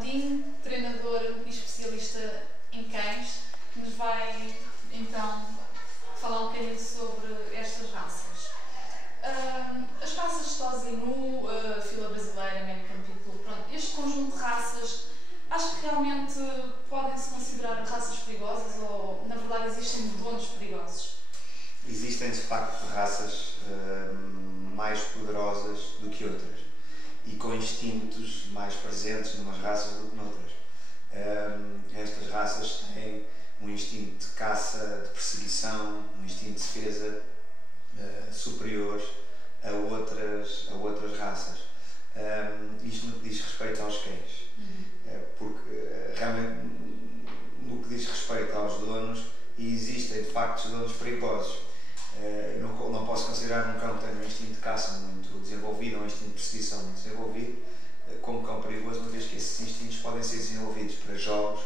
Dean, treinador e especialista em cães, que nos vai então falar um bocadinho sobre estas raças. As raças Tosa Inu, Fila Brasileira, American Pitbull, pronto, este conjunto de raças, acho que realmente podem-se considerar raças perigosas ou, na verdade, existem donos perigosos? Existem, de facto, raças mais poderosas do que outras e com instintos mais presentes numas raças do que noutras. Estas raças têm um instinto de caça, de perseguição, um instinto de defesa superiores a outras raças. Isto no que diz respeito aos cães. Porque realmente no que diz respeito aos donos, existem de facto donos perigosos. Eu não posso considerar um cão que tenha um instinto de caça muito desenvolvido, ou um instinto de perseguição muito desenvolvido, como cão perigoso, uma vez que esses instintos podem ser desenvolvidos para jogos,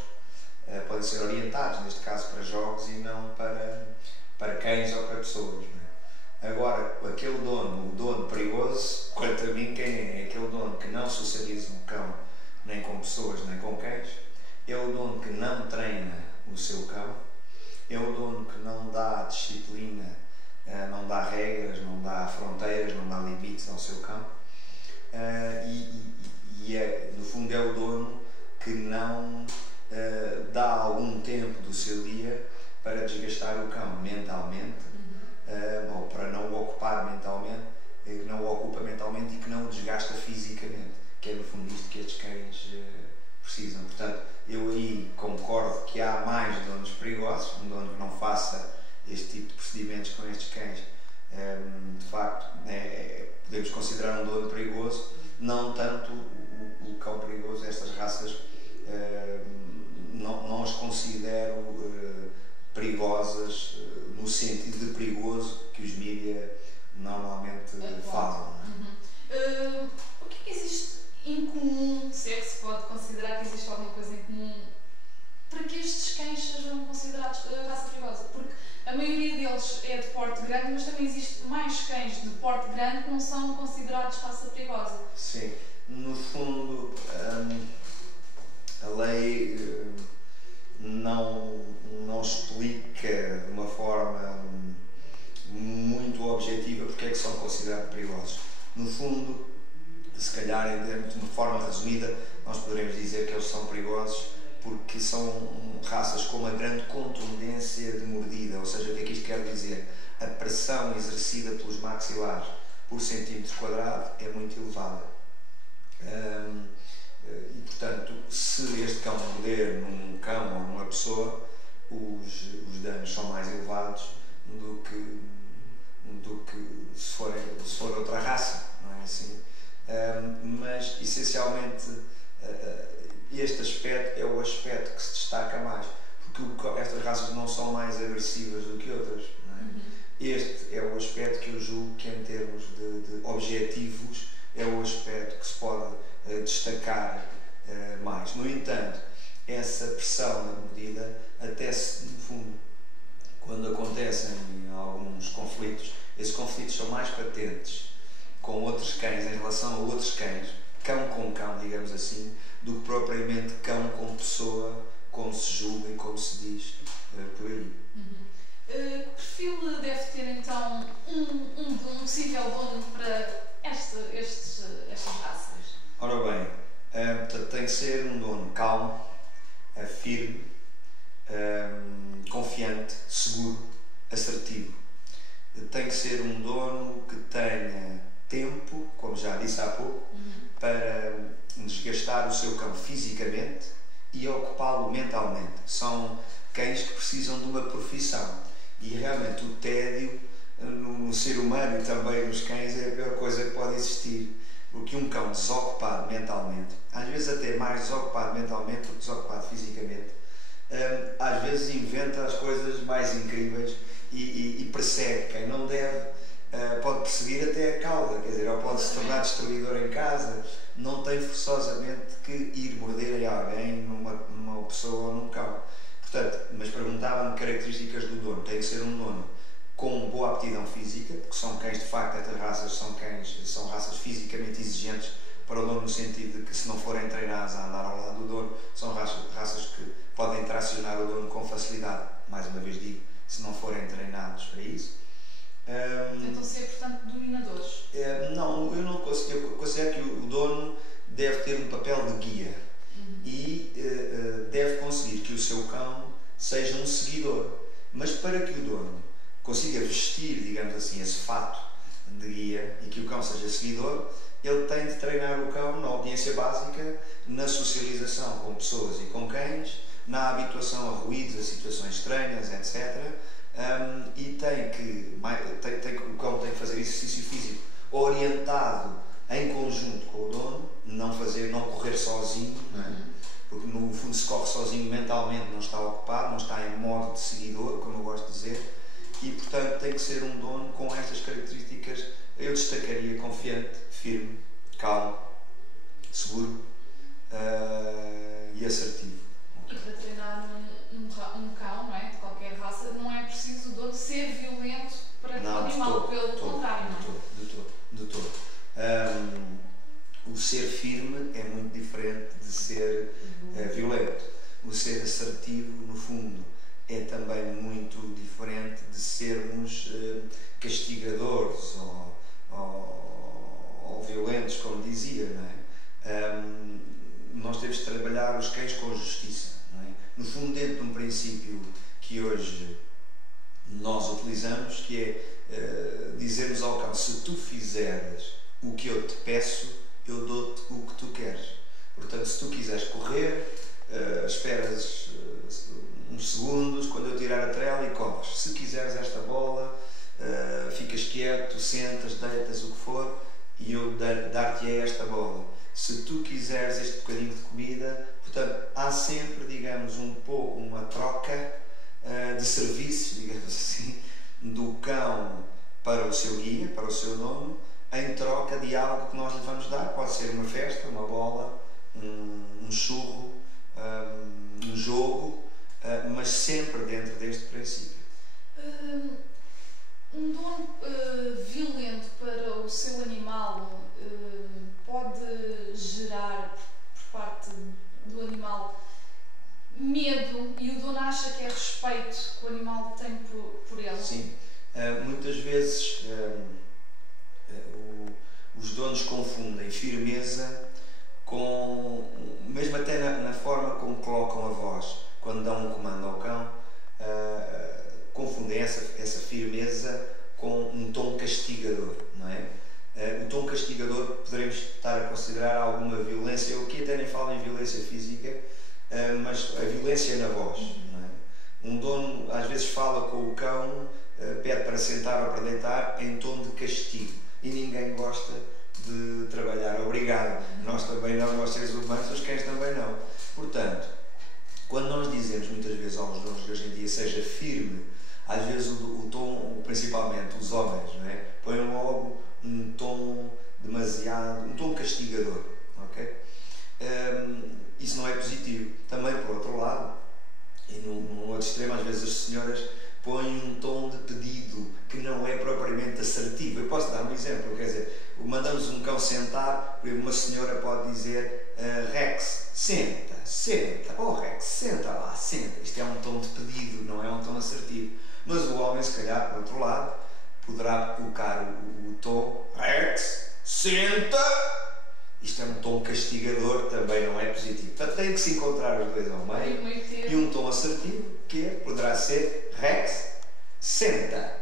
podem ser orientados, neste caso, para jogos e não para cães ou para pessoas. Não é? Agora, aquele dono, o dono perigoso, quanto a mim, quem é? É aquele dono que não socializa um cão nem com pessoas nem com cães, é o dono que não treina o seu cão, é o dono que não dá disciplina, não dá regras, não dá fronteiras, não dá limites ao seu cão, no fundo é o dono que não dá algum tempo do seu dia para desgastar o cão mentalmente, ou para não o ocupar mentalmente, que não o ocupa mentalmente e que não o desgasta fisicamente, que é no fundo isto que estes cães precisam. Portanto, eu aí concordo que há mais donos perigosos, um dono que não faça este tipo de procedimentos com estes cães, de facto, podemos considerar um dono perigoso, não tanto o cão perigoso. Estas raças não as considero perigosas no sentido de perigoso que os mídia normalmente falam. O que é que existe em comum, se é que se pode considerar que existe alguma coisa em comum para que estes cães sejam considerados raça perigosa? Porque a maioria deles é de porte grande, mas também existe mais cães de porte grande que não são considerados raça perigosa. Sim, no fundo a lei não explica de uma forma muito objetiva porque é que são considerados perigosos. No fundo, se calhar, de uma forma resumida, nós poderemos dizer que eles são perigosos porque são raças com uma grande contundência de mordida. Ou seja, o que é que isto quer dizer? A pressão exercida pelos maxilares por centímetro quadrado é muito elevada. E, portanto, se este cão morder num cão ou numa pessoa, os danos são mais elevados do que se for outra raça, não é assim? Mas, essencialmente, este aspecto é o aspecto que se destaca mais, porque estas raças não são mais agressivas do que outras. Não é? Este é o aspecto que eu julgo que, em termos de objetivos, é o aspecto que se pode destacar mais. No entanto, essa pressão na mordida, até se, no fundo, quando acontecem alguns conflitos, esses conflitos são mais patentes com outros cães em relação a outros cães, cão com cão, digamos assim, do que propriamente cão com pessoa, como se julga e como se diz por aí. Que perfil deve ter então um possível dono para estas raças? Ora bem, tem que ser um dono calmo, firme, confiante, seguro, assertivo. Tem que ser um dono que tenha tempo, como já disse há pouco, para desgastar o seu cão fisicamente e ocupá-lo mentalmente. São cães que precisam de uma profissão e realmente o tédio no ser humano e também nos cães é a pior coisa que pode existir, porque um cão desocupado mentalmente, às vezes até mais desocupado mentalmente do que desocupado fisicamente, às vezes inventa as coisas mais incríveis e persegue quem não deve, pode perseguir até a cauda, quer dizer, ou pode se tornar destruidor em casa, não tem forçosamente que ir morder em alguém, numa pessoa ou num cão. Portanto, mas perguntavam-me características do dono. Tem que ser um dono com boa aptidão física, porque são cães, de facto, estas raças são raças fisicamente exigentes para o dono, no sentido de que, se não forem treinados a andar ao lado do dono, são raças que podem tracionar o dono com facilidade. Mais uma vez digo, se não forem treinados para isso. Tentam ser, portanto, dominadores. Não, eu considero que o dono deve ter um papel de guia e deve conseguir que o seu cão seja um seguidor. Mas para que o dono consiga vestir, digamos assim, esse fato de guia e que o cão seja seguidor, ele tem de treinar o cão na obediência básica, na socialização com pessoas e com cães, na habituação a ruídos, a situações estranhas, etc. E o cão tem que fazer exercício físico orientado em conjunto com o dono, não correr sozinho, não é? Porque no fundo, se corre sozinho mentalmente, não está ocupado, não está em modo de seguidor, como eu gosto de dizer, e portanto tem que ser um dono com estas características. Eu destacaria confiante, firme, calmo, seguro e assertivo. E para treinar um cão, não é, de qualquer raça, não é preciso o dono ser violento para que o animal, pelo contrário, não é? De todo. O ser firme é muito diferente de ser violento. O ser assertivo, no fundo, é também muito diferente de sermos castigadores ou violentos, como dizia, não é? Nós temos de trabalhar os cães com justiça, não é? No fundo, dentro de um princípio que hoje nós utilizamos, que é dizermos ao cão: se tu fizeres o que eu te peço, eu dou-te o que tu queres. Portanto, se tu quiseres correr, esperas uns segundos, quando eu tirar a trela, e corres. Se quiseres esta bola, ficas quieto, sentas, deitas, o que for, e eu dar-te-ei esta bola. Se tu quiseres este bocadinho de comida, portanto, há sempre, digamos, uma troca de serviços, digamos assim, do cão para o seu guia, para o seu dono, em troca de algo que nós lhe vamos dar. Pode ser uma festa, uma bola, um churro, um jogo, mas sempre dentro deste princípio. Um dono violento para o seu animal pode gerar, por parte do animal, medo, e o dono acha que é respeito que o animal tem por ele? Sim. Muitas vezes os donos confundem firmeza com, mesmo até na forma como colocam a voz, quando dão um comando ao cão, confundem essa firmeza com um tom castigador, não é? O tom castigador poderemos estar a considerar alguma violência. Eu aqui até nem falo em violência física, mas a violência na voz, não é? Um dono às vezes fala com o cão, pede para sentar ou para deitar em tom de castigo, e ninguém gosta de trabalhar obrigado. Nós também não, nós seres humanos, os cães também não. Portanto, quando nós dizemos muitas vezes aos donos de hoje em dia seja firme, às vezes o tom, principalmente os homens, não é? Põem logo um tom demasiado, um tom castigador, ok? Isso não é positivo. Também, por outro lado, e num outro extremo, às vezes as senhoras põem um tom de pedido que não é propriamente assertivo. Eu posso dar um exemplo, quer dizer, mandamos um cão sentar, uma senhora pode dizer: Rex, senta, oh Rex, senta lá, senta. Isto é um tom de pedido, não é um tom assertivo. Mas o homem, se calhar, por outro lado, poderá colocar o tom: Rex, senta. Isto é um tom castigador, também não é positivo. Portanto, tem que se encontrar os dois ao meio. E um tom assertivo, que poderá ser: Rex, senta.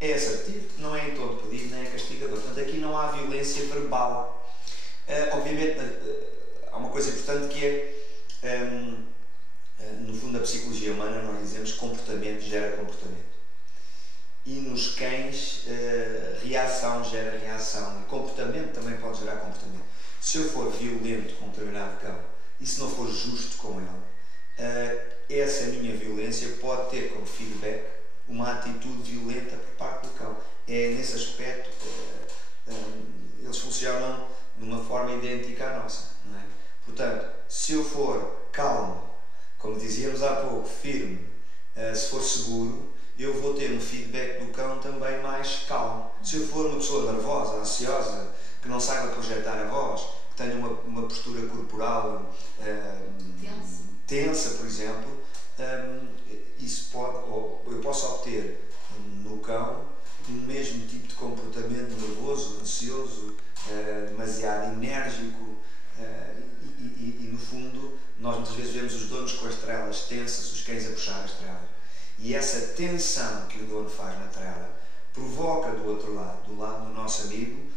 É assertivo, não é em tom de pedido, nem é castigador. Portanto, aqui não há violência verbal. Obviamente, há uma coisa importante que é, no fundo, da psicologia humana, nós dizemos que comportamento gera comportamento. E nos cães, reação gera reação. E comportamento também pode gerar comportamento. Se eu for violento com um determinado cão, e se não for justo com ele, essa minha violência pode ter como feedback uma atitude violenta por parte do cão. É nesse aspecto, eles funcionam de uma forma idêntica à nossa, não é? Portanto, se eu for calmo, como dizíamos há pouco, firme, se for seguro, eu vou ter um feedback do cão também mais calmo. Se eu for uma pessoa nervosa, ansiosa, que não saiba projetar a voz, que tenha uma postura corporal tensa, por exemplo, isso pode, ou eu posso obter no cão o mesmo tipo de comportamento nervoso, ansioso, demasiado enérgico, e no fundo nós muitas vezes vemos os donos com as trelas tensas, os cães a puxar as trelas, e essa tensão que o dono faz na trela provoca do outro lado, do lado do nosso amigo,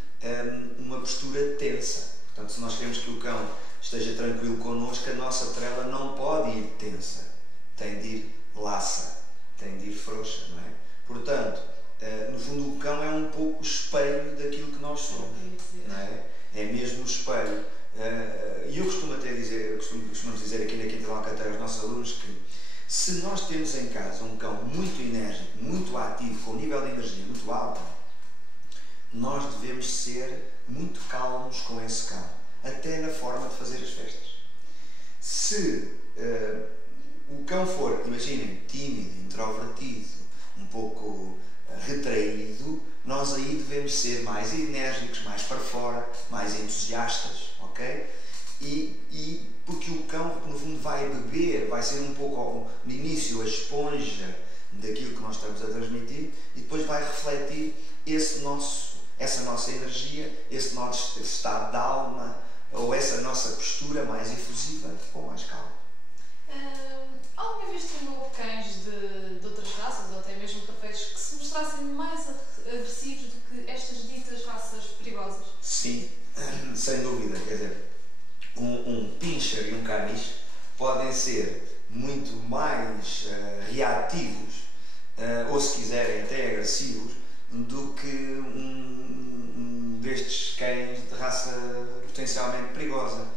uma postura tensa. Portanto, se nós queremos que o cão esteja tranquilo connosco, a nossa trela não pode ir tensa, tem de ir laça, tem de ir frouxa, não é? Portanto, no fundo o cão é um pouco o espelho daquilo que nós somos, não é? É mesmo o espelho. E eu costumo até dizer, costumamos dizer aqui na Quinta de Alcateia aos nossos alunos que se nós temos em casa um cão muito enérgico, muito ativo, com um nível de energia muito alto, nós devemos ser muito calmos com esse cão, até na forma de fazer as festas. Se o cão for, imaginem, tímido, introvertido, um pouco retraído, nós aí devemos ser mais enérgicos, mais para fora, mais entusiastas, ok? E porque o cão, no fundo, vai beber, vai ser um pouco, no início, a esponja daquilo que nós estamos a transmitir, e depois vai refletir essa nossa energia, esse nosso estado de alma, ou essa nossa postura mais efusiva ou mais calma. Alguma vez treinou cães de outras raças, ou até mesmo cafés, que se mostrassem mais agressivos do que estas ditas raças perigosas? Sim, sem dúvida. Quer dizer, um pincher e um caniche podem ser muito mais reativos, ou se quiserem até agressivos, do que um destes cães de raça potencialmente perigosa.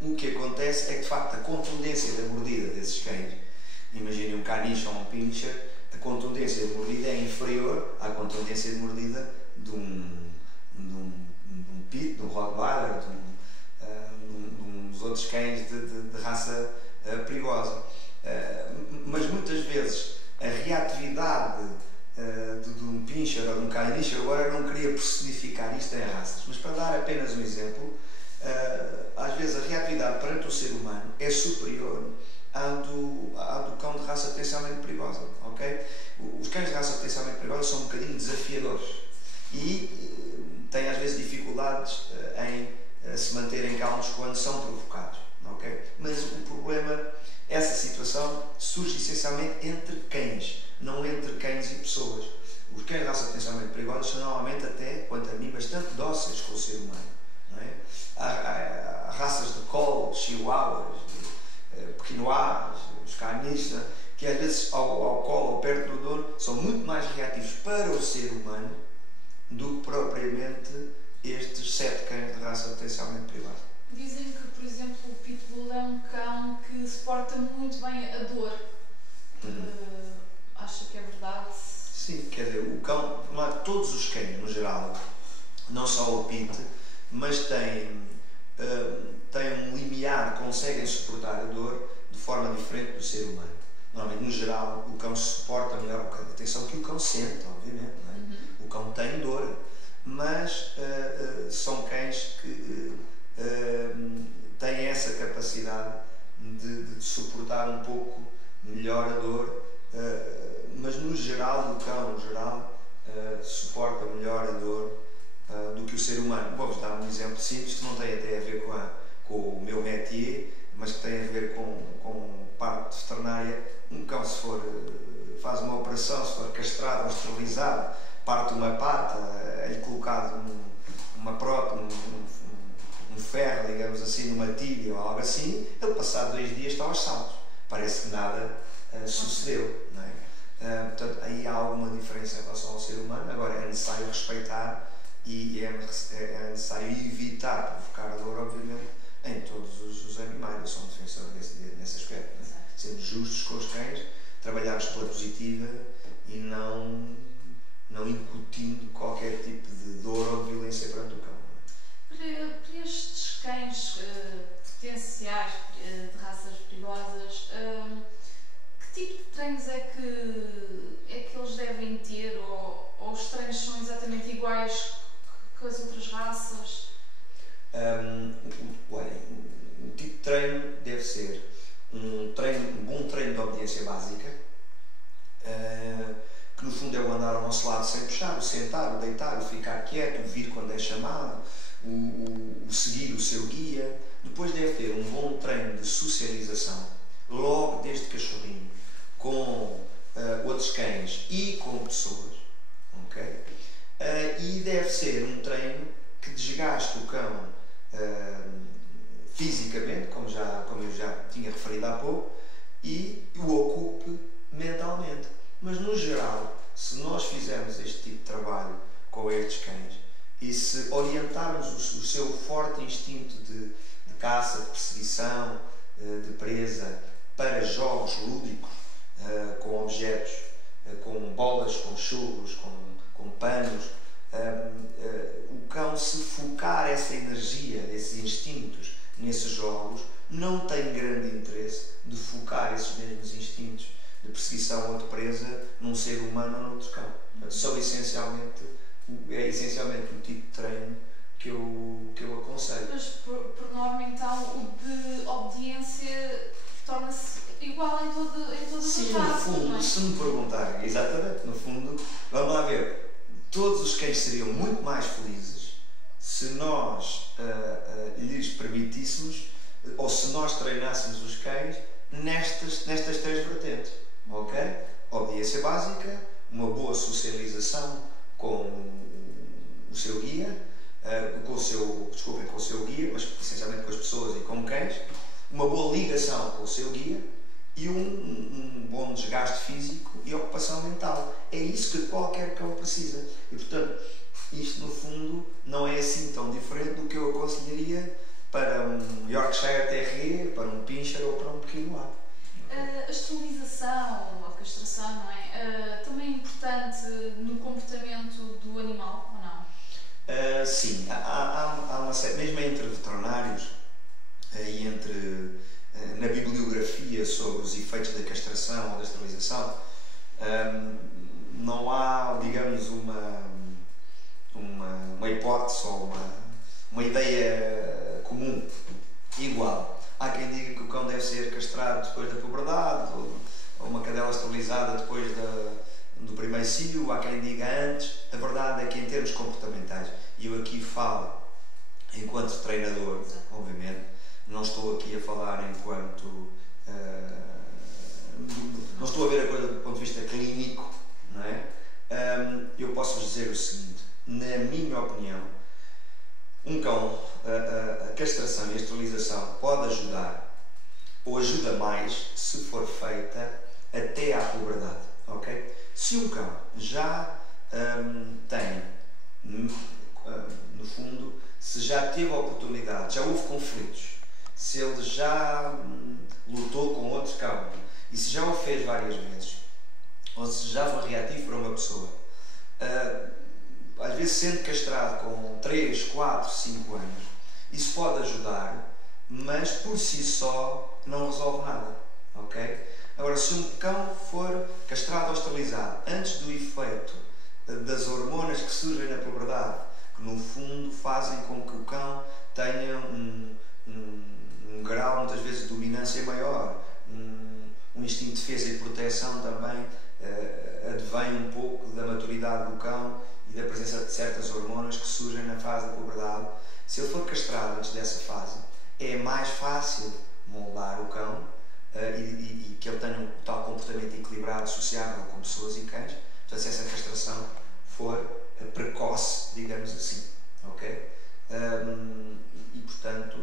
O que acontece é que, de facto, a contundência da mordida desses cães, imagine um caniche ou um pincher, a contundência de mordida é inferior à contundência de mordida de um pit, de um rottweiler, de uns outros cães de raça perigosa. Mas muitas vezes a reatividade de um pincher ou de um caniche, agora eu não queria personificar isto em raças, mas para dar apenas um exemplo, às vezes a reatividade perante o ser humano é superior à do cão de raça potencialmente perigosa, ok? Os cães de raça potencialmente perigosa são um bocadinho desafiadores e têm às vezes dificuldades em se manterem calmos quando são provocados, ok? Mas o problema, essa situação surge essencialmente entre cães, não entre cães e pessoas. Os cães de raça potencialmente perigosa são normalmente, até, quanto a mim, bastante dóceis com o ser humano. Há raças de colo, chihuahuas, pequinois, os caniches, que às vezes ao colo ou perto do dono são muito mais reativos para o ser humano do que propriamente estes 7 cães de raça potencialmente perigosa. Dizem que, por exemplo, o Pitbull é um cão que suporta muito bem a dor. Acha que é verdade? Sim, quer dizer, o cão, todos os cães no geral, não só o Pit, mas têm um limiar, conseguem suportar a dor de forma diferente do ser humano. Normalmente, no geral, o cão suporta melhor. Atenção que o cão sente, obviamente, não é? O cão tem dor, mas são cães que têm essa capacidade de suportar um pouco melhor a dor, mas no geral, o cão, no geral, suporta melhor a dor do que o ser humano. Vou-vos dar um exemplo simples que não tem até a ver com o meu métier, mas que tem a ver com parte veterinária. Um cão, se for, faz uma operação, se for castrado ou esterilizado, parte uma pata, é-lhe colocado uma prótese, um ferro, digamos assim, numa tíbia ou algo assim, ele passado 2 dias está aos saltos. Parece que nada sucedeu, não é? Portanto, aí há alguma diferença em relação ao ser humano. Agora, é necessário respeitar e é necessário evitar provocar a dor, obviamente, em todos os animais. Eu sou um defensor nesse aspecto. Né? Sermos justos com os cães, trabalharmos pela positiva e não incutindo qualquer tipo de dor ou de violência perante o cão. Para estes cães potenciais de raças perigosas, que tipo de treinos é que eles devem ter, ou os treinos são exatamente iguais que as outras raças? O tipo de treino deve ser um bom treino de obediência básica, que no fundo é o andar ao nosso lado sem puxar, o sentar, o deitar, o ficar quieto, o vir quando é chamado, o seguir o seu guia. Depois deve ter um bom treino de socialização, logo desde cachorrinho, com outros cães e com pessoas. Okay? E deve ser um treino que desgaste o cão fisicamente, como eu já tinha referido há pouco, e o ocupe mentalmente. Mas no geral, se nós fizermos este tipo de trabalho com estes cães e se orientarmos o seu forte instinto de caça, de perseguição, de presa para jogos lúdicos, com objetos, com bolas, com churros, com panos, o cão, se focar essa energia, esses instintos nesses jogos, não tem grande interesse de focar esses mesmos instintos de perseguição ou de presa num ser humano ou noutro cão. É essencialmente o tipo de treino que eu aconselho. Mas por norma então o de obediência torna-se igual em todas as raças. Sim, no fundo, se me perguntar, exatamente, no fundo, vamos lá ver, todos os cães seriam muito mais felizes se nós lhes permitíssemos, ou se nós treinássemos os cães nestas três vertentes, ok? Obediência básica, uma boa socialização com o seu guia, com o seu guia, mas essencialmente com as pessoas e com cães, uma boa ligação com o seu guia e um bom desgaste físico e ocupação mental. É isso que qualquer cão precisa. E, portanto, isto no fundo não é assim tão diferente do que eu aconselharia para um Yorkshire Terrier, para um Pinscher ou para um pequeno lab. A esterilização, a castração, não é? Também é importante no comportamento do animal, ou não? Sim, há uma série, mesmo entre veterinários e na bibliografia sobre os efeitos da castração ou da esterilização, não há, digamos, uma hipótese ou uma ideia comum, igual. Há quem diga que o cão deve ser castrado depois da puberdade, ou uma cadela esterilizada depois do primeiro cio, há quem diga antes. A verdade é que em termos comportamentais, e eu aqui falo enquanto treinador, obviamente, não estou aqui a falar enquanto... não estou a ver a coisa do ponto de vista clínico, não é? Eu posso vos dizer o seguinte, na minha opinião, um cão, a castração e a esterilização pode ajudar, ou ajuda mais, se for feita até à puberdade, ok? Se um cão já tem, no fundo, se já teve a oportunidade, já houve conflitos, se ele já lutou com outro cão e se já o fez várias vezes, ou se já foi reativo para uma pessoa, às vezes sendo castrado com 3, 4, 5 anos, isso pode ajudar, mas por si só não resolve nada, ok? Agora, se um cão for castrado ou esterilizado antes do efeito das hormonas que surgem na puberdade, que no fundo fazem com que o cão tenha um grau, muitas vezes, de dominância maior, um instinto de defesa e proteção também advém um pouco da maturidade do cão e da presença de certas hormonas que surgem na fase da puberdade. Se ele for castrado antes dessa fase, é mais fácil moldar o cão e que ele tenha um tal comportamento equilibrado, sociável com pessoas e cães. Portanto, se essa castração for precoce, digamos assim, ok? E portanto,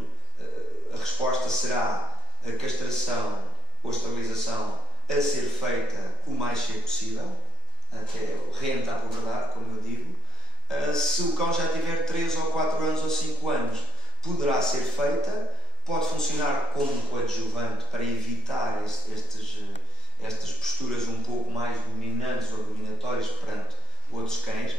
a resposta será a castração ou esterilização a ser feita o mais cedo possível, até rente à puberdade, como eu digo. Se o cão já tiver 3 ou 4 anos ou 5 anos, poderá ser feita, pode funcionar como coadjuvante para evitar estas posturas um pouco mais dominantes ou dominatórias perante outros cães,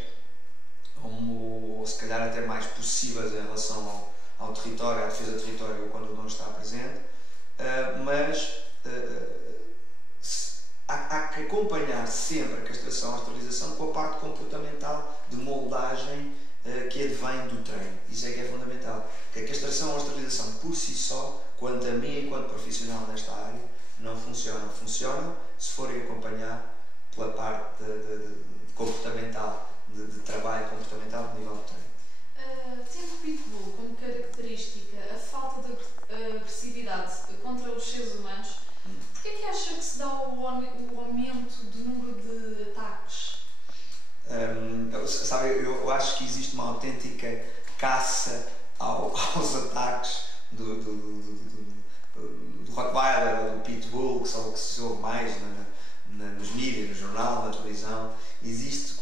ou se calhar até mais possíveis em relação ao território, à defesa do território quando o dono está presente, mas há que acompanhar sempre a castração ou a esterilização com a parte comportamental de moldagem que advém do treino. Isso é que é fundamental. Que a castração ou a esterilização por si só, quanto a mim, enquanto profissional nesta área, não funcionam. Funcionam se forem acompanhar pela parte de comportamental, de trabalho comportamental de nível veterinário. Tendo o pitbull como característica a falta de agressividade contra os seres humanos, porquê é que acha que se dá o aumento do número de ataques? Sabe, eu acho que existe uma autêntica caça aos ataques do Rottweiler ou do Pitbull, que se ouve mais nos mídias, no jornal, na televisão. Existe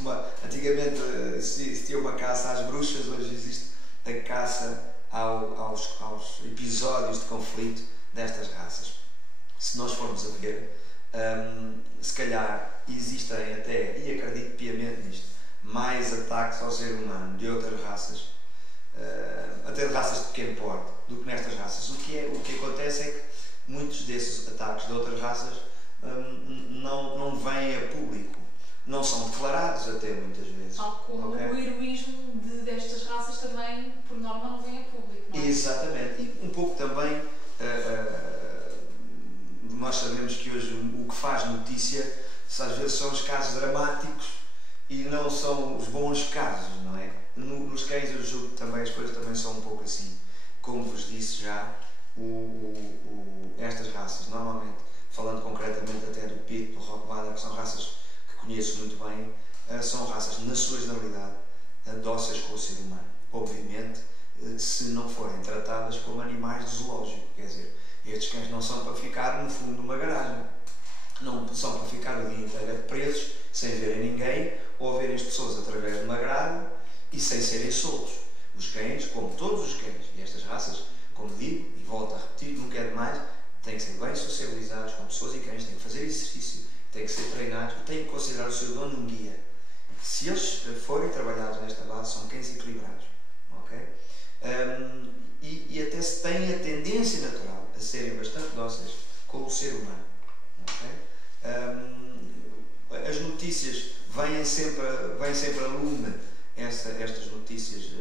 uma. Antigamente existia uma caça às bruxas, hoje existe a caça aos episódios de conflito destas raças. Se nós formos a ver, se calhar existem até, e acredito piamente nisto, mais ataques ao ser humano de outras raças, até de raças de pequeno porte, do que nestas raças. O que acontece é que muitos desses ataques de outras raças não vêm a público, não são declarados até muitas vezes. Tal como o heroísmo destas raças também, por norma, não vem a público, não é? Exatamente. E um pouco também, nós sabemos que hoje o que faz notícia às vezes são os casos dramáticos e não são os bons casos, não é? Nos cães eu julgo que também as coisas também são um pouco assim. Como vos disse já, estas raças, normalmente, falando concretamente até do Pit, do Rottweiler, que são raças que conheço muito bem, são raças, na sua generalidade, dóceis com o ser humano. Obviamente, se não forem tratadas como animais de zoológico, quer dizer, estes cães não são para ficar no fundo de uma garagem, não são para ficar o dia inteiro presos, sem verem ninguém, ou verem as pessoas através de uma grade e sem serem soltos. Os cães, como todos os cães, e estas raças, como digo, e volto a repetir, nunca é demais, têm que ser bem socializados com pessoas e cães, têm que fazer exercício, têm que ser treinados e têm que considerar o seu dono um guia. Se eles forem trabalhados nesta base, são cães equilibrados. Okay? E até se têm a tendência natural a serem bastante dóceis com o ser humano. Okay? As notícias vêm sempre a lume, estas notícias,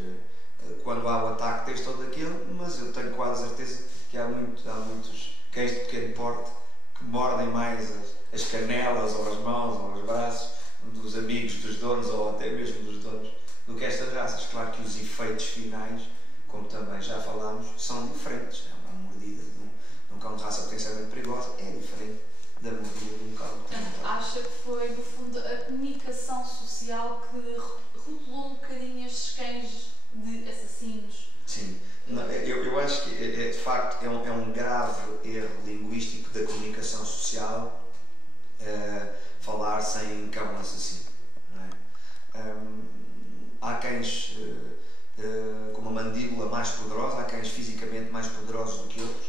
quando há o ataque deste ou daquele, mas eu tenho quase certeza que há muitos cães de pequeno porte que mordem mais as canelas ou as mãos ou os braços dos amigos dos donos ou até mesmo dos donos do que estas raças. Claro que os efeitos finais, como também já falámos, são diferentes. Uma mordida de um cão de raça potencialmente perigosa é diferente da mordida de um cão. Portanto, acha que foi, no fundo, a comunicação social que rotulou um bocadinho estes cães de assassinos? Sim. Eu acho que, de facto, é um grave erro linguístico da comunicação social falar sem cão assassino. Não é? Há cães com uma mandíbula mais poderosa, há cães fisicamente mais poderosos do que outros,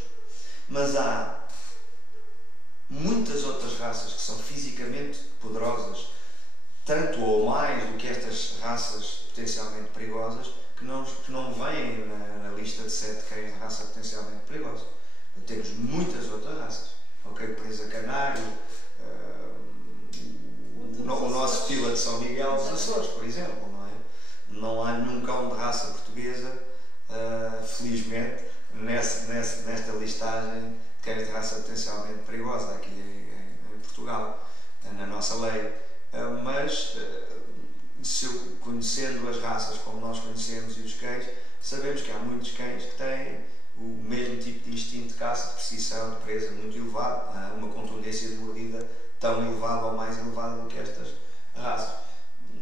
mas há muitas outras raças que são fisicamente poderosas, tanto ou mais do que estas raças potencialmente perigosas, que não vêm na lista de 7 cães de raça potencialmente perigosa. Temos muitas outras raças. Okay? Presa canário, o nosso fila de São Miguel dos Açores, por exemplo. Não é? Não há nenhum cão de raça portuguesa, felizmente, nesta listagem de cães de raça potencialmente perigosa aqui em Portugal, na nossa lei. Mas conhecendo as raças como nós conhecemos e os cães, sabemos que há muitos cães que têm o mesmo tipo de instinto de caça, de perseguição, de presa muito elevado, uma contundência de mordida tão elevada ou mais elevada do que estas raças.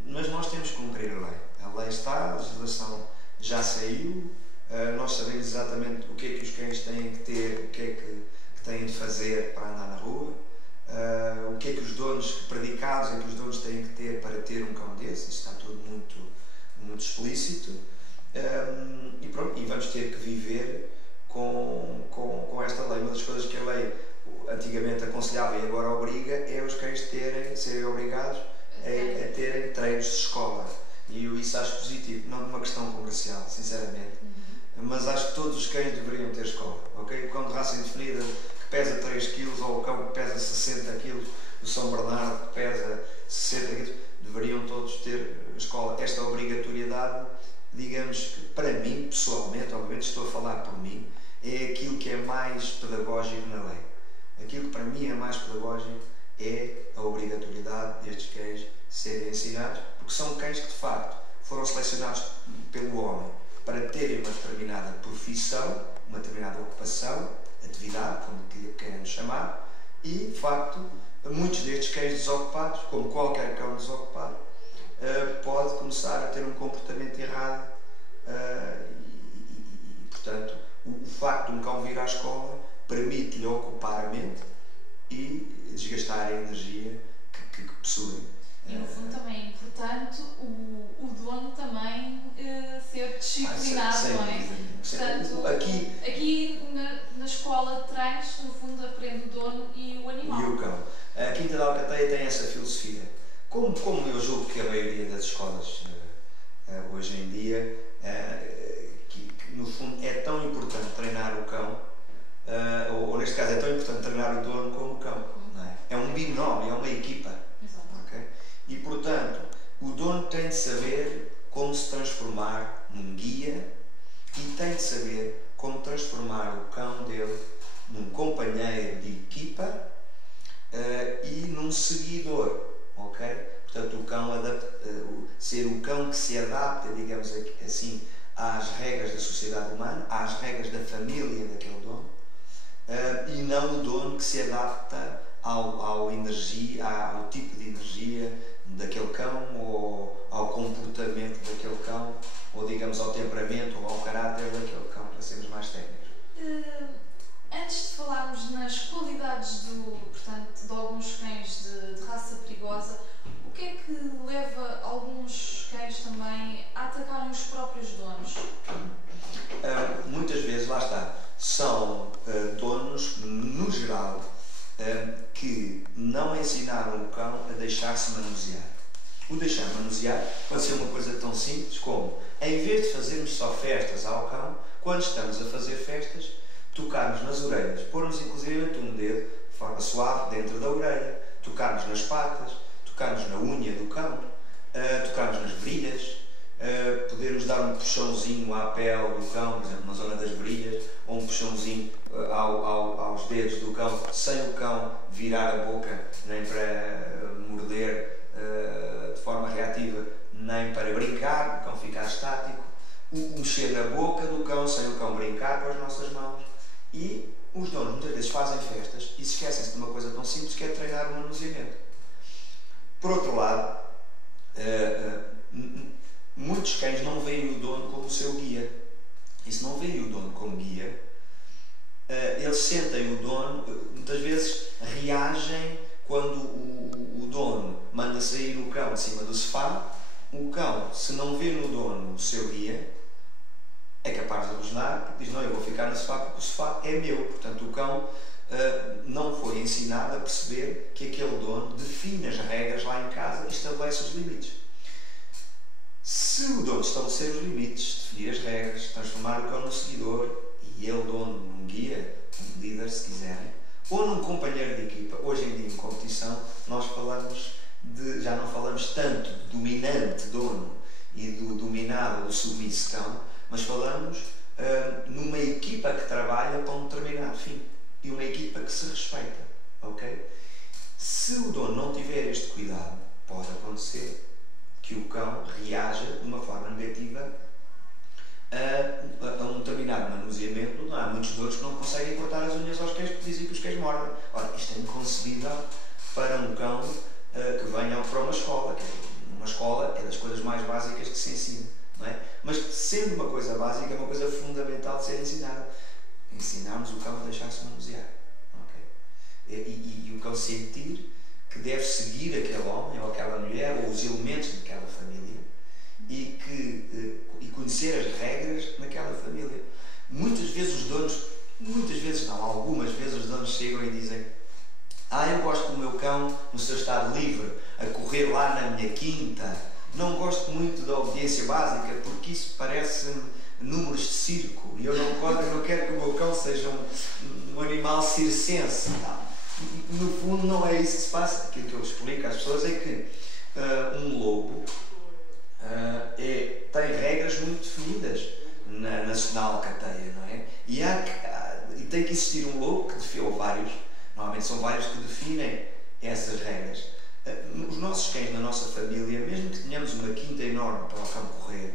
Mas nós temos que cumprir a lei. A lei está, a legislação já saiu, nós sabemos exatamente o que é que os cães têm que ter, o que é que têm de fazer para andar na rua, o que é que os donos, que predicados é que os donos têm que ter para ter um cão desse. Isso está tudo muito, muito explícito, e pronto, e vamos ter que viver com esta lei. Uma das coisas que a lei antigamente aconselhava e agora obriga é os cães serem obrigados a terem treinos de escola, e eu isso acho positivo, não uma questão comercial, sinceramente, mas acho que todos os cães deveriam ter escola. Okay? O cão de raça indefinida que pesa 3 kg ou o cão que pesa 60 kg, o São Bernardo que pesa 60 kg, deveriam todos ter escola. Esta obrigatoriedade digamos que para mim, pessoalmente, obviamente estou a falar por mim, é aquilo que é mais pedagógico na lei. Aquilo que para mim é mais pedagógico é a obrigatoriedade destes cães serem ensinados, porque são cães que de facto foram selecionados pelo homem para terem uma determinada profissão, uma determinada ocupação, atividade, como queremos chamar, e de facto muitos destes cães desocupados, como qualquer cão desocupado, pode começar a ter um comportamento errado e portanto, o facto de um cão vir à escola permite-lhe ocupar a mente e desgastar a energia que possui. E no fundo também é importante o dono também ser disciplinado, não é? Portanto, aqui na escola de treinos, no fundo, aprende o dono e o animal. E o cão. A Quinta da Alcateia tem essa filosofia. Como eu julgo que a maioria das escolas hoje em dia, que no fundo é tão importante treinar o cão, ou neste caso é tão importante treinar o dono como o cão. Não é? É um binómio, é uma equipa. Okay? E portanto, o dono tem de saber como se transformar num guia e tem de saber como transformar o cão dele num companheiro de equipa e num seguidor. Ok? Portanto, o cão ser o cão que se adapta, digamos assim, às regras da sociedade humana, às regras da família daquele dono, e não o dono que se adapta ao tipo de energia daquele cão, ou ao comportamento daquele cão, ou digamos ao temperamento ou ao caráter daquele cão, para sermos mais técnicos. Antes de falarmos nas qualidades de alguns cães de raça perigosa, o que é que leva alguns cães também a atacarem os próprios donos? Muitas vezes, lá está, são donos, no geral, que não ensinaram o cão a deixar-se manusear. O deixar manusear pode ser uma coisa tão simples como, em vez de fazermos só festas ao cão, quando estamos a fazer festas, tocarmos nas orelhas, pormos inclusive um dedo de forma suave dentro da orelha, tocarmos nas patas, tocarmos na unha do cão, tocarmos nas virilhas, podermos dar um puxãozinho à pele do cão, por exemplo, na zona das virilhas, ou um puxãozinho aos dedos do cão, sem o cão virar a boca, nem para morder de forma reativa, nem para brincar, o cão ficar estático, mexer na boca do cão sem o cão brincar com as nossas mãos. E os donos muitas vezes fazem festas e se esquecem-se de uma coisa tão simples que é treinar o manuseamento. Por outro lado, muitos cães não veem o dono como o seu guia. E se não veem o dono como guia, eles sentem o dono, muitas vezes reagem quando o dono manda sair o cão de cima do sofá. O cão, se não vê no dono o seu guia, é capaz de rosnar, porque diz, não, eu vou ficar no sofá porque o sofá é meu. Portanto, o cão não foi ensinado a perceber que aquele dono define as regras lá em casa e estabelece os limites. Se o dono estabelecer os limites, definir as regras, transformar o cão num seguidor e ele, dono, num guia, um líder, se quiserem, ou num companheiro de equipa, hoje em dia em competição, nós já não falamos tanto do dominante dono e do dominado, do submisso cão, mas falamos numa equipa que trabalha para um determinado fim e uma equipa que se respeita, ok? Se o dono não tiver este cuidado, pode acontecer que o cão reaja de uma forma negativa a um determinado manuseamento. Não há muitos donos que não conseguem cortar as unhas aos cães porque dizem que os cães mordem. Ora, isto é inconcebível para um cão que venha para uma escola. Uma escola é das coisas mais básicas que se ensina. Não é? Mas sendo uma coisa básica, é uma coisa fundamental de ser ensinada. Ensinarmos o cão a deixar-se manusear. Okay? E o cão sentir que deve seguir aquele homem ou aquela mulher ou os elementos daquela família e conhecer as regras naquela família. Muitas vezes os donos, algumas vezes os donos chegam e dizem: eu gosto do meu cão no seu estado livre, a correr lá na minha quinta. Não gosto muito da obediência básica porque isso parece números de circo e eu não quero que o meu cão seja um animal circense. No fundo não é isso que se passa. Aquilo que eu explico às pessoas é que um lobo tem regras muito definidas na alcateia, não é? E tem que existir um lobo ou vários, normalmente são vários que definem essas regras. Os nossos cães na nossa família, mesmo que tenhamos uma quinta enorme para o cão correr,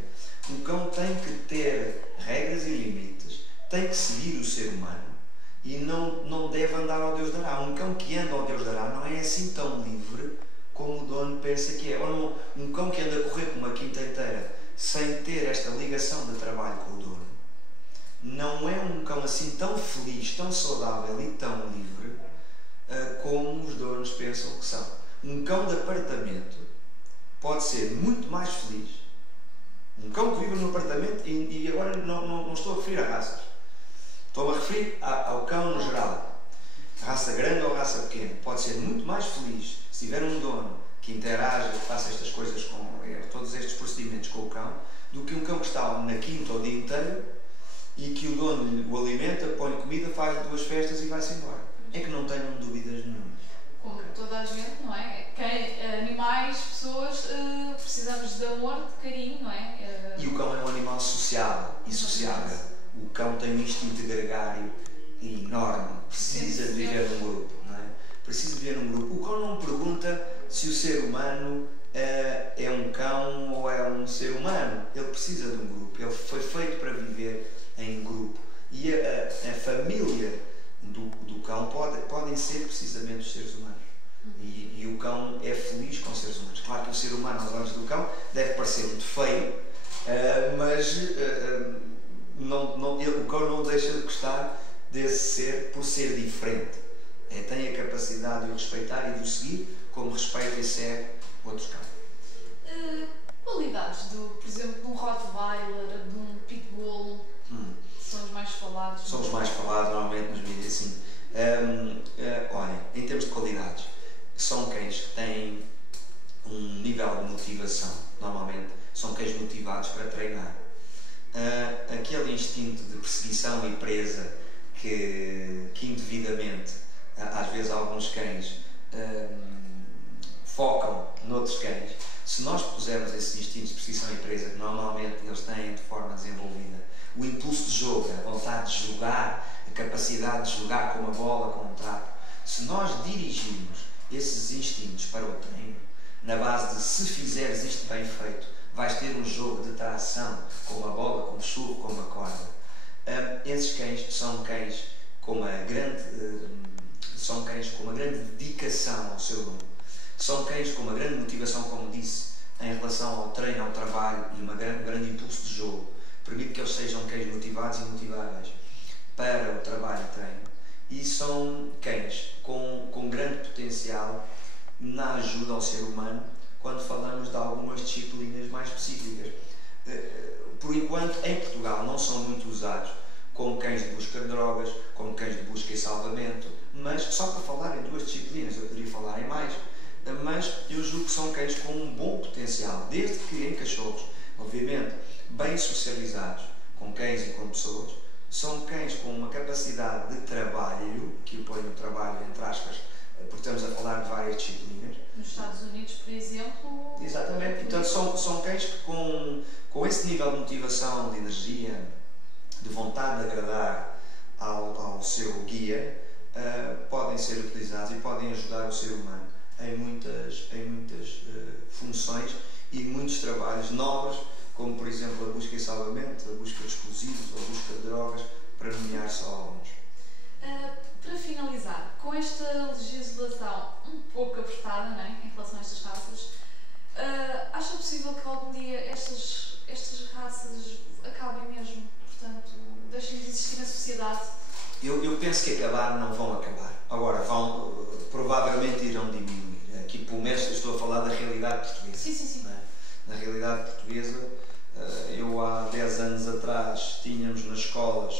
o cão tem que ter regras e limites, tem que seguir o ser humano e não deve andar ao Deus dará. Um cão que anda ao Deus dará não é assim tão livre como o dono pensa que é. Ou um cão que anda a correr por uma quinta inteira sem ter esta ligação de trabalho com o dono, não é um cão assim tão feliz, tão saudável e tão livre como os donos pensam que são. Um cão de apartamento pode ser muito mais feliz. Um cão que vive num apartamento, e agora não estou a referir a raças, estou a referir ao cão no geral. Raça grande ou raça pequena, pode ser muito mais feliz se tiver um dono que interaja, que faça estas coisas todos estes procedimentos com o cão, do que um cão que está na quinta o dia inteiro e que o dono o alimenta, põe comida, faz 2 festas e vai-se embora. É que não tenham dúvidas nenhuma. Como toda a gente, não é? Animais, pessoas, precisamos de amor, de carinho, não é? E o cão é um animal sociável e sociável. O cão tem um instinto gregário enorme, precisa de viver num grupo, não é? Precisa de viver num grupo. O cão não pergunta se o ser humano é um cão ou é um ser humano. Ele precisa de um grupo. Ele foi feito para viver em grupo. E a família do cão podem ser precisamente os seres humanos. E o cão é feliz com os seres humanos. Claro que o ser humano aos olhos do cão deve parecer muito feio, mas o cão não deixa de gostar desse ser por ser diferente. Tem a capacidade de o respeitar e de o seguir, como respeita e segue outros cães. Qualidades, por exemplo, de um Rottweiler, de um Pitbull, são os mais falados? São os mais falados normalmente nos mídias, sim. Olhem, em termos de qualidades, são cães que têm um nível de motivação. Normalmente são cães motivados para treinar. Aquele instinto de perseguição e presa que indevidamente, às vezes, alguns cães focam noutros cães. Se nós pusermos esses instintos de perseguição e presa, que normalmente eles têm de forma desenvolvida, o impulso de jogo, a vontade de jogar, a capacidade de jogar com uma bola, com um trapo, se nós dirigirmos esses instintos para o treino, na base de se fizeres isto bem feito, vais ter um jogo de tração com uma bola, com um churro, com uma corda. Esses cães são cães com uma grande dedicação ao seu dono. São cães com uma grande motivação, como disse, em relação ao treino, ao trabalho e um grande impulso de jogo. Permite que eles sejam cães motivados e motiváveis para o trabalho e treino. E são cães com grande potencial na ajuda ao ser humano quando falamos de algumas disciplinas mais específicas. Por enquanto, em Portugal, não são muito usados como cães de busca de drogas, como cães de busca e salvamento, mas só para falar em 2 disciplinas, eu poderia falar em mais, mas eu julgo que são cães com um bom potencial, desde que em cachorros, obviamente, bem socializados com cães e com pessoas, são cães com uma capacidade de trabalho, que eu ponho o trabalho entre aspas, porque estamos a falar de várias disciplinas. Nos Estados Unidos, por exemplo... Exatamente, portanto são cães que com esse nível de motivação, de energia, de vontade de agradar ao seu guia, podem ser utilizados e podem ajudar o ser humano em muitas funções e muitos trabalhos nobres, como por exemplo a busca e salvamento, a busca de explosivos ou a busca de drogas, para nomear só alguns. Para finalizar, com esta legislação um pouco apertada, não é, em relação a estas raças, acha possível que algum dia estas raças acabem mesmo? Portanto, deixem de existir na sociedade? Eu penso que acabar não vão acabar. Agora, provavelmente irão diminuir. Aqui, pelo menos, estou a falar da realidade portuguesa. Sim. Não é? Na realidade portuguesa, eu há 10 anos atrás tínhamos nas escolas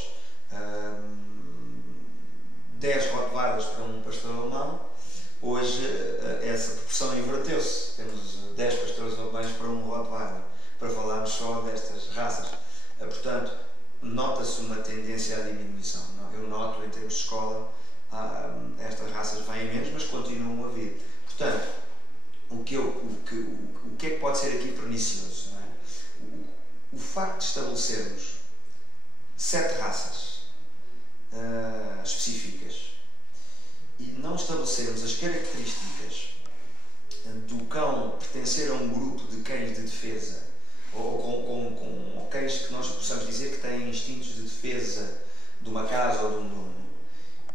10 Rottweilers para um pastor alemão. Hoje essa proporção inverteu-se. Temos 10 pastores alemães para um Rottweiler, para falarmos só destas raças. Portanto, nota-se uma tendência à diminuição. Eu noto, em termos de escola, estas raças vêm menos, mas continuam a vir. Portanto, o que é que pode ser aqui pernicioso? Não é? o facto de estabelecermos 7 raças específicas e não estabelecermos as características do cão pertencer a um grupo de cães de defesa ou cães que nós possamos dizer que têm instintos de defesa de uma casa ou de um dono.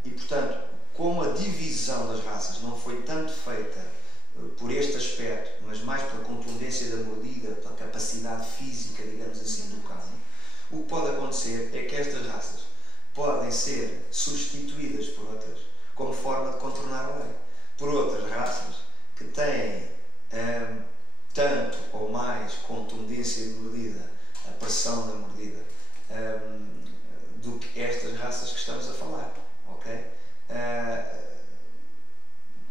E, portanto, como a divisão das raças não foi tanto feita por este aspecto, mas mais pela contundência da mordida, pela capacidade física, digamos assim, do cão, o que pode acontecer é que estas raças podem ser substituídas por outras como forma de contornar a lei. Por outras raças que têm tanto ou mais contundência de mordida, a pressão da mordida, do que estas raças que estamos a falar. Ok?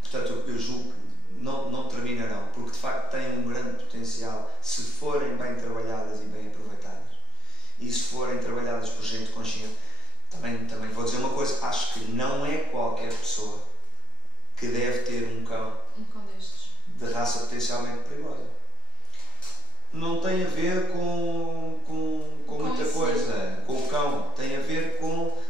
Portanto, eu julgo que não terminarão, porque de facto têm um grande potencial se forem bem trabalhadas e bem aproveitadas. E se forem trabalhadas por gente consciente. Também vou dizer uma coisa, acho que não é qualquer pessoa que deve ter um cão destes de raça potencialmente perigosa. Não tem a ver com muita coisa, com o cão. Tem a ver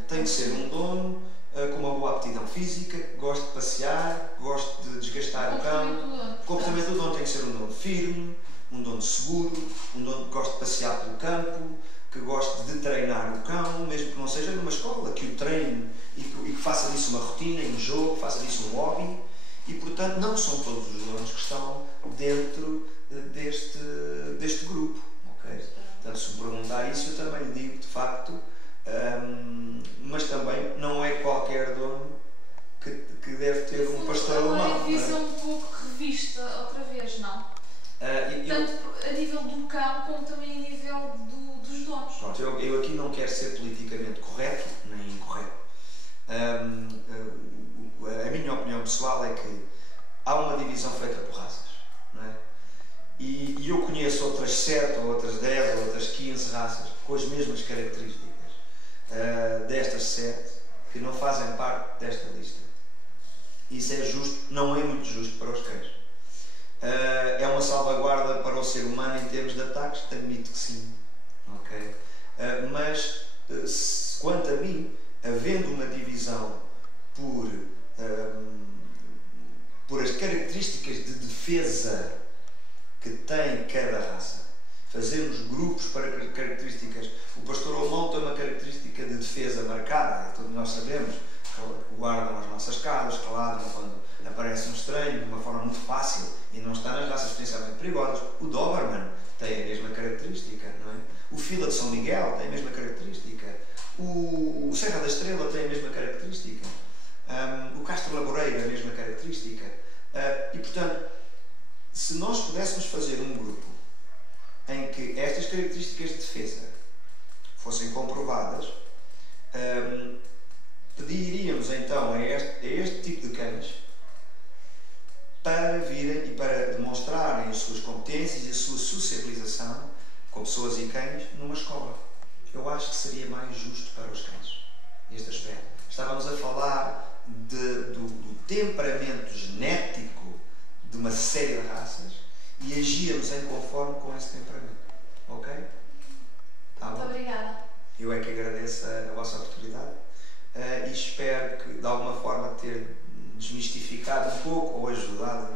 tem de ser um dono com uma boa aptidão física, que goste de passear, que goste de desgastar o cão. O comportamento do dono tem que ser um dono firme, um dono seguro, um dono que goste de passear pelo campo, que goste de treinar o cão, mesmo que não seja numa escola, que o treine e que faça disso uma rotina, um jogo, que faça disso um hobby. E, portanto, não são todos os donos que estão dentro deste grupo. Okay? Portanto, se me perguntar isso, eu também lhe digo, de facto, mas também não é qualquer dono que deve ter um pastor alemão. É visão um pouco revista outra vez, não? Tanto a nível do cão como também a nível dos donos. Pronto, eu aqui não quero ser politicamente correto nem incorreto. A minha opinião pessoal é que há uma divisão feita por raças. Não é? E eu conheço outras 7, ou outras 10, ou outras 15 raças com as mesmas características destas 7 que não fazem parte desta lista. Isso é justo, não é muito justo para os cães. É uma salvaguarda para o ser humano em termos de ataques? Admito que sim. Okay? Mas, quanto a mim, havendo uma divisão por as características de defesa que tem cada raça, fazermos grupos para características. O pastor alemão tem uma característica de defesa marcada, todos nós sabemos, que guardam as nossas casas, que ladram quando aparece um estranho, de uma forma muito fácil, e não está nas raças potencialmente perigosas. O Doberman tem a mesma característica, não é? O Fila de São Miguel tem a mesma característica. O Serra da Estrela tem a mesma característica. O Castro Laboreiro a mesma característica. E, portanto, se nós pudéssemos fazer um grupo em que estas características de defesa fossem comprovadas, pediríamos então a este tipo de cães para virem e para demonstrarem as suas competências e a sua sociabilização com pessoas e cães numa escola. Eu acho que seria mais justo para os cães este aspecto. Estávamos a falar do temperamento genético de uma série de raças e agíamos em conforme com esse temperamento. Ok? Tá bom? Muito obrigada. Eu é que agradeço a vossa oportunidade e espero que de alguma forma ter desmistificado um pouco ou ajudado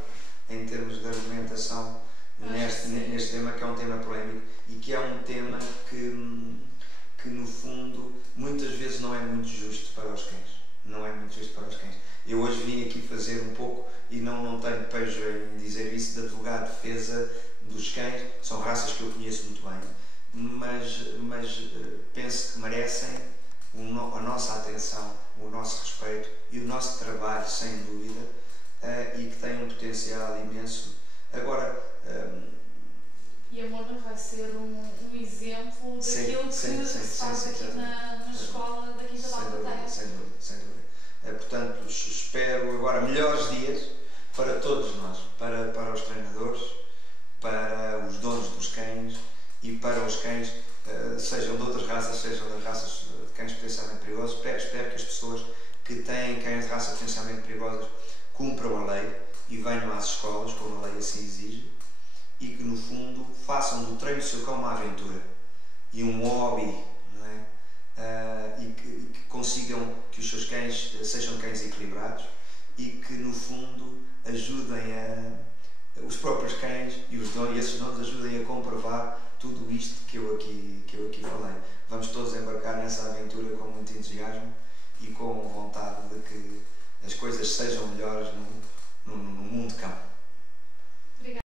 em termos de argumentação neste tema, que é um tema polémico e que é um tema que no fundo muitas vezes não é muito justo para os cães. Não é muito justo para os cães. Eu hoje vim aqui fazer um pouco, e não tenho pejo em dizer isso, de advogado de defesa dos cães. São raças que eu conheço muito bem, mas penso que merecem a nossa atenção, o nosso respeito e o nosso trabalho, sem dúvida, e que têm um potencial imenso. Agora, e a Mona vai ser um exemplo daquilo que se faz aqui na escola da Quinta da Alcateia. Sem dúvida. Portanto, espero agora melhores dias para todos nós, para os treinadores, para os donos dos cães e para os cães, sejam de outras raças, sejam das raças de cães potencialmente perigosos. Espero que as pessoas que têm cães de raça potencialmente perigosas cumpram a lei e venham às escolas, como a lei assim exige, e que no fundo façam do treino do seu cão uma aventura e um hobby, não é? E que consigam que os seus cães sejam cães equilibrados e que no fundo ajudem os próprios cães e esses donos ajudem a comprovar tudo isto que eu aqui falei. Vamos todos embarcar nessa aventura com muito entusiasmo e com vontade de que as coisas sejam melhores no mundo cão.